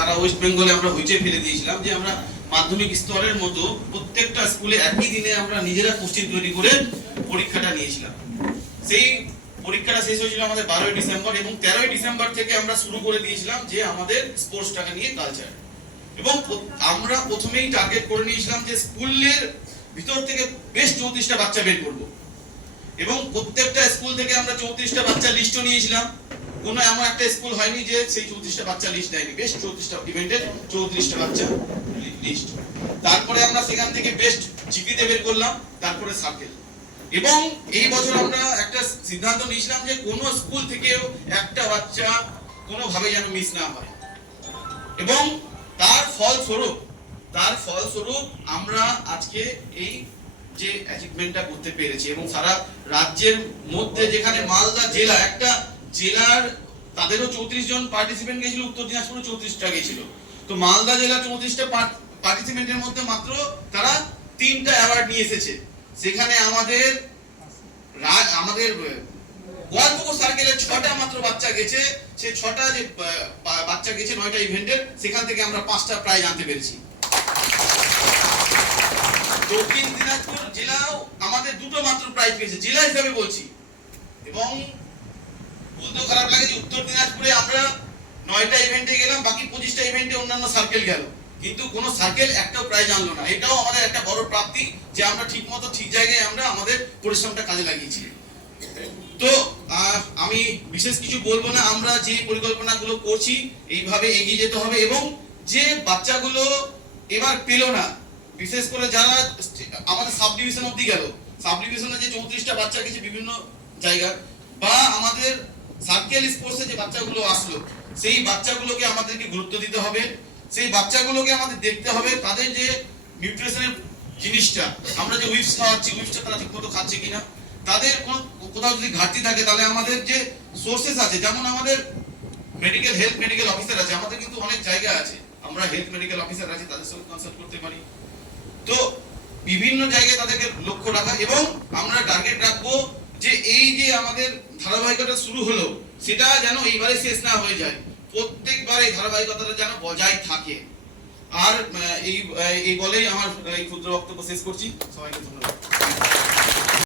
সারা West বেঙ্গলে আমরা হইচই ফেলে দিয়েছিলাম যে আমরা মাধ্যমিক স্তরের মতো প্রত্যেকটা স্কুলে একই দিনে আমরা নিজেরা কোশ্চেন তৈরি করে পরীক্ষাটা নিয়েছিলাম। সেই পরীক্ষাটা শেষ হয়েছিল আমাদের 12ই ডিসেম্বর এবং 13ই ডিসেম্বর থেকে আমরা শুরু করে দিয়েছিলাম যে আমাদের স্পোর্টসটাকে নিয়ে কালচার। এবং আমরা প্রথমেই টার্গেট করে নিয়েছিলাম যে স্কুলের ভিতর থেকে বেশ 34টা বাচ্চা বের করব এবং প্রত্যেকটা স্কুল থেকে আমরা 34টা বাচ্চা লিস্টও নিয়েছিলাম। কোনো এমন একটা স্কুল হয়নি যে সেই 34টা বাচ্চা লিস্ট দেয়নি, বেশ 34টা ইভেন্টের 34টা বাচ্চা লিস্ট। তারপরে আমরা সেখান থেকে বেস্ট জিপিতে বের করলাম, তারপরে সার্কেল। এবং এই বছর আমরা একটা সিদ্ধান্ত নিয়েছিলাম যে কোনো স্কুল থেকেও একটা বাচ্চা কোনোভাবে যেন মিস না হয়। এবং তার ফলস্বরূপ আমরা আজকে এই যে অ্যাচিভমেন্টটা করতে পেরেছি এবং সারা রাজ্যের মধ্যে যেখানে মালদা জেলা একটা জেলার তাদেরও 34 জন পার্টিসিপেন্ট গেছিল, উত্তর দিনাজপুরে 34টা গেছিল। তো মালদা জেলা 34টা পার্টিসিপেন্টের মধ্যে মাত্র তারা 3টা অ্যাওয়ার্ড নিয়ে এসেছে। সেখানে আমাদের গোয়ালপুকুর সার্কেলের 6টা মাত্র বাচ্চা গেছে। সেই 6টা যে বাচ্চা গেছে 9টা ইভেন্টের, সেখান থেকে আমরা 5টা প্রাইজ আনতে পেরেছি। দক্ষিণ দিনাজপুর জেলাও আমাদের 2টো মাত্র প্রাইজ পেয়েছে জেলা হিসাবে বলছি। এবং বলতে খারাপ লাগে যে উত্তর দিনাজপুরে আমরা 9টা ইভেন্টে গেলাম, বাকি 25টা ইভেন্টে অন্যান্য সার্কেল গেল, কিন্তু কোনো সার্কেল একটাও প্রাইজ আনলো না। এটাও আমাদের একটা বড় প্রাপ্তি যে আমরা ঠিকমতো ঠিক জায়গায় আমরা আমাদের পরিশ্রমটা কাজে লাগিয়েছি। তো আমি বিশেষ কিছু বলবো না, আমরা যে পরিকল্পনাগুলো করছি এইভাবে এগিয়ে যেতে হবে। এবং যে বাচ্চাগুলো এবার পেল না, বিশেষ করে যারা আমাদের সাব ডিভিশন অবধি গেল, সাব ডিভিশনে যে 34টা বাচ্চা গেছে বিভিন্ন জায়গা, বা আমাদের সার্কেল স্পোর্টসে যে বাচ্চাগুলো আসলো, সেই বাচ্চাগুলোকে আমাদেরকে গুরুত্ব দিতে হবে। সেই বাচ্চাগুলোকে আমাদের দেখতে হবে তাদের যে নিউট্রিশনের জিনিসটা, আমরা যে উইপস খাওয়াচ্ছি, উইপসটা তারা ঠিকমতো খাচ্ছে কিনা, তাদের কোথাও যদি ঘাটতি থাকে তাহলে আমাদের যে সোর্সেস আছে, যেমন আমাদের হেলথ মেডিকেল অফিসার আছে, আমাদের কিন্তু অনেক জায়গা আছে, আমরা হেলথ মেডিকেল অফিসার আছে তাদের সঙ্গে কনসাল্ট করতে পারি। তো বিভিন্ন জায়গায় তাদেরকে লক্ষ্য রাখা এবং আমরা টার্গেট রাখবো যে এই যে আমাদের ধারাবাহিকতা শুরু হলো সেটা যেন এইবারে শেষ না হয়ে যায়, প্রত্যেকবার এই ধারাবাহিকতাটা যেন বজায় থাকে। আর এই বলেই আমার এই ক্ষুদ্র বক্তব্য শেষ করছি। সবাইকে ধন্যবাদ।